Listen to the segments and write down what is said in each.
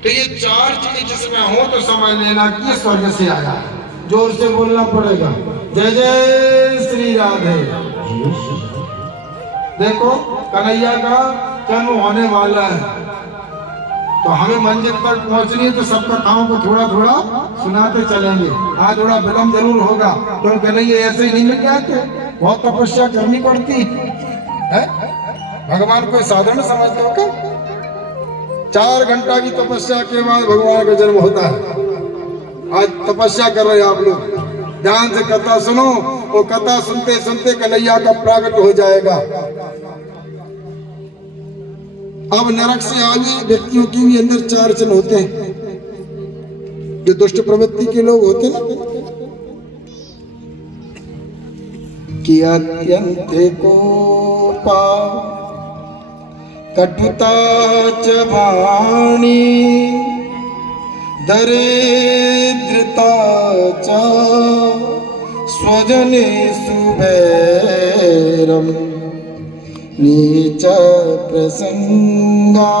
तो ये चार चीजें जिसमें हो तो समझ लेना कि स्वर्ग से आया है। जोर से बोलना पड़ेगा, जय जय श्री राधे। देखो कन्हैया का जन्म होने वाला है, तो हमें मंजिल तक पहुंचनी है, तो सब कथाओं को थोड़ा थोड़ा सुनाते चलेंगे। हाँ थोड़ा विलम्ब जरूर होगा, तो कन्हैया ऐसे ही नहीं मिल जाते, बहुत तपस्या करनी पड़ती है। भगवान को साधारण समझते हो क्या? 4 घंटा की तपस्या के बाद भगवान का जन्म होता है। आज तपस्या कर रहे हैं आप लोग, ध्यान से कथा सुनो, और कथा सुनते सुनते कन्हैया का प्राकट हो जाएगा। अब नरक से आगे व्यक्तियों के भी अंदर 4 चिन्ह होते हैं, जो दुष्ट प्रवृत्ति के लोग होते हैं कि अत्यंत कोपा कटुता च वाणी दरिद्रता च स्वजनेषु वैरम् नीच प्रसंगा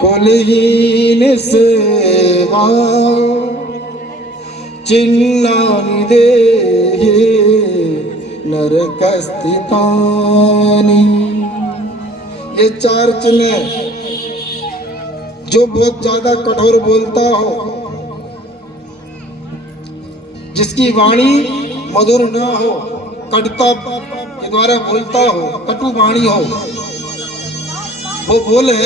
कुलहीन सेवा चिन्नानि देहि नरकस्थितानि। ये 4 चिन्ह जो बहुत ज्यादा कठोर बोलता हो, जिसकी वाणी मधुर ना हो, कटुता के द्वारा बोलता हो, कटु वाणी हो, वो बोले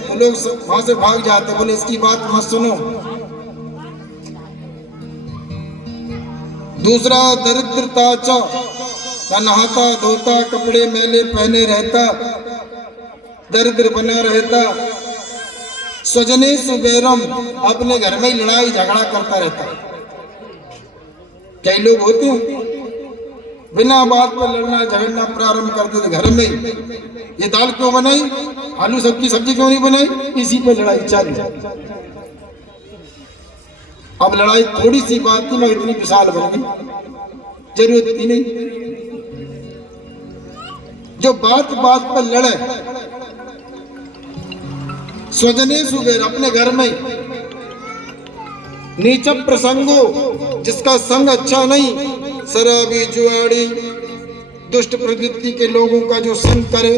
तो लोग वहां से भाग जाते, बोले इसकी बात मत सुनो। दूसरा दरिद्रता च, नहाता धोता कपड़े मैले पहने रहता, दरिद्र बना रहता। स्वजनेषु वैरम, अपने घर में ही लड़ाई झगड़ा करता रहता। कई लोग होते हैं बिना बात पर लड़ना झगड़ना प्रारंभ कर देते घर में। ये दाल क्यों बनाई, आलू सबकी सब्जी क्यों नहीं बनाई, इसी पे लड़ाई चालू। अब लड़ाई थोड़ी सी बात थी मगर इतनी विशाल बन गई, जरूरत थी नहीं। जो बात बात पर लड़े, स्वजनेषु वैर, अपने घर में। नीच प्रसंगो, जिसका संग अच्छा नहीं, शराबी जुआड़ी दुष्ट प्रवृत्ति के लोगों का जो संग करे।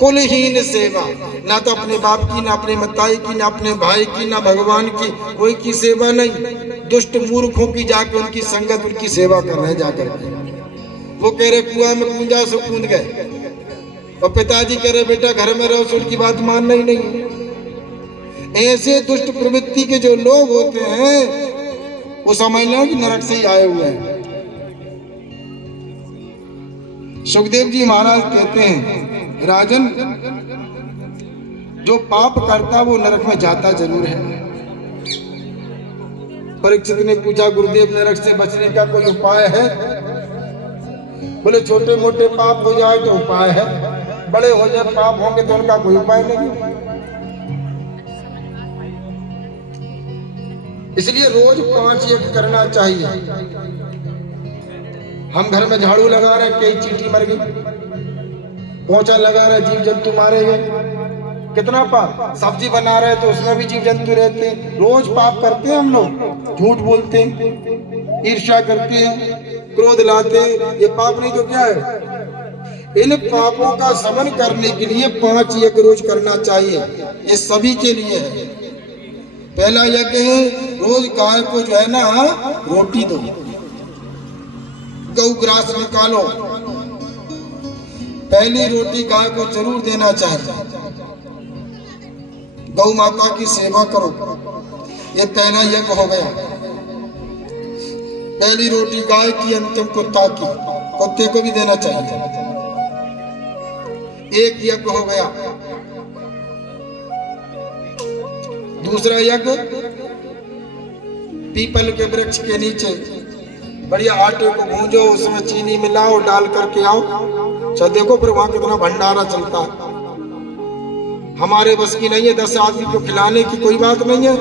कुलहीन सेवा, ना तो अपने बाप की, ना अपने मताई की, ना अपने भाई की, ना भगवान की, कोई की सेवा नहीं। दुष्ट मूर्खों की जाकर उनकी संगत, उनकी सेवा कर रहे जाकर। वो कह रहे कुआं में कूदा सो कूद गए, और पिताजी कह रहे बेटा घर में रहो, उनकी बात मानना ही नहीं। ऐसे दुष्ट प्रवृत्ति के जो लोग होते हैं, वो समझ लो कि नरक से ही आए हुए हैं। सुखदेव जी महाराज कहते हैं, राजन जो पाप करता वो नरक में जाता जरूर है। परीक्षित ने पूछा गुरुदेव नरक से बचने का कोई उपाय है? बोले छोटे मोटे पाप हो जाए तो उपाय है, बड़े हो जाए पाप होंगे तो उनका कोई उपाय नहीं। इसलिए रोज 5 यज्ञ करना चाहिए। हम घर में झाड़ू लगा रहे, कई चींटी मर गई, पोंछा लगा रहे, जीव जंतु मारे गए, कितना पाप। सब्जी बना रहे तो उसमें भी जीव जंतु रहते हैं। रोज पाप करते हैं हम लोग, झूठ बोलते हैं, ईर्ष्या करते हैं, क्रोध लाते हैं। ये पाप नहीं तो क्या है? इन पापों का शमन करने के लिए 5 यज्ञ रोज करना चाहिए। ये सभी के लिए है। पहला यज्ञ है रोज गाय को जो है ना रोटी दो, गौ ग्रास निकालो, पहली रोटी गाय को जरूर देना चाहिए। गौ माता की सेवा करो, ये पहला यज्ञ हो गया। पहली रोटी गाय की, अंतिम कुत्ता की, कुत्ते को भी देना चाहिए। एक यज्ञ हो गया। दूसरा यज्ञ पीपल के वृक्ष के नीचे बढ़िया आटे को भूंजो, उसमें चीनी मिलाओ, डाल करके आओ। अच्छा देखो फिर वहां कितना भंडारा चलता है। हमारे बस की नहीं है 10 आदमी को खिलाने की, कोई बात नहीं है।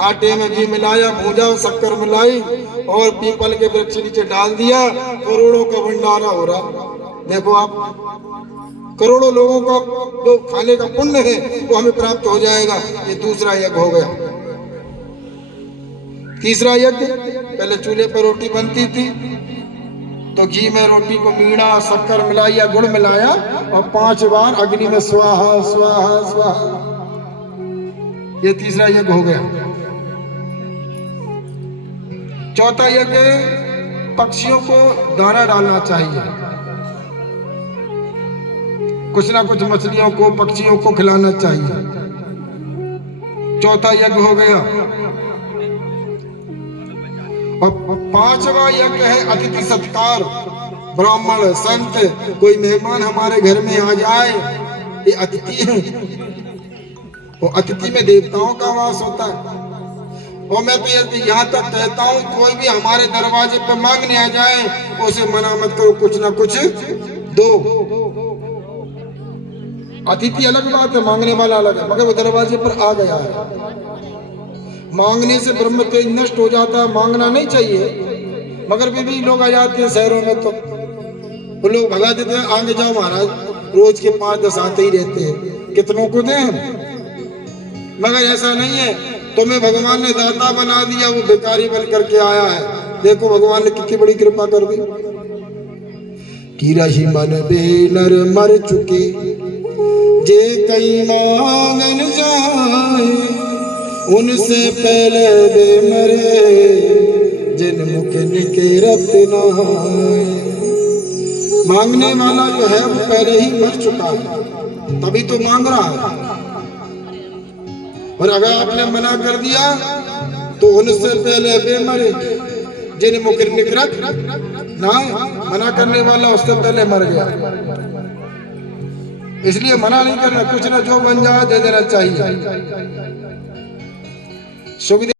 आटे में घी मिलाया, भूंजा, शक्कर मिलाई और पीपल के वृक्ष नीचे डाल दिया, करोड़ों का भंडारा हो रहा। देखो आप करोड़ों लोगों का जो खाने का पुण्य है वो हमें प्राप्त हो जाएगा। ये दूसरा यज्ञ हो गया। तीसरा यज्ञ, पहले चूल्हे पर रोटी बनती थी तो घी में रोटी को मीणा शक्कर मिलाई या गुड़ मिलाया और 5 बार अग्नि में स्वाहा स्वाहा स्वाहा। ये तीसरा यज्ञ हो गया। चौथा यज्ञ, पक्षियों को दाना डालना चाहिए, कुछ ना कुछ मछलियों को पक्षियों को खिलाना चाहिए। चौथा यज्ञ हो गया। और 5वां यज्ञ है अतिथि सत्कार। ब्राह्मण संत कोई मेहमान हमारे घर में आ जाए, ये अतिथि है। वो अतिथि में देवताओं का वास होता है। और मैं तो यहाँ तक कहता हूँ, कोई भी हमारे दरवाजे पर मांगने आ जाए उसे मना मत करो, कुछ ना कुछ दो। अतिथि अलग बात है, मांगने वाला अलग है, मगर वो दरवाजे पर आ गया है। मांगने से ब्रह्म तेज नष्ट हो जाता है, मांगना नहीं चाहिए, मगर भी लोग आ जाते हैं शहरों में तो वो लोग भगा देते हैं, आगे जाओ महाराज, रोज के 5-10 आते ही रहते हैं, कितनों को दें। मगर ऐसा नहीं है, तुम्हें भगवान ने दाता बना दिया, वो भिखारी बन करके आया है। देखो भगवान ने कितनी बड़ी कृपा कर दी कि रही मन बेनर मर चुके जे कई मांगन जाए, उनसे पहले वे मरे जिन मुख निके रत्न आए। मांगने वाला जो है वो पहले ही मर चुका है, तभी तो मांग रहा है। और अगर आपने मना कर दिया तो उनसे पहले वे मरे जिन मुख निकरत ना, मना करने वाला उससे पहले मर गया। इसलिए मना नहीं करना, कुछ ना जो बन जाए दे देना चाहिए। सुखदेव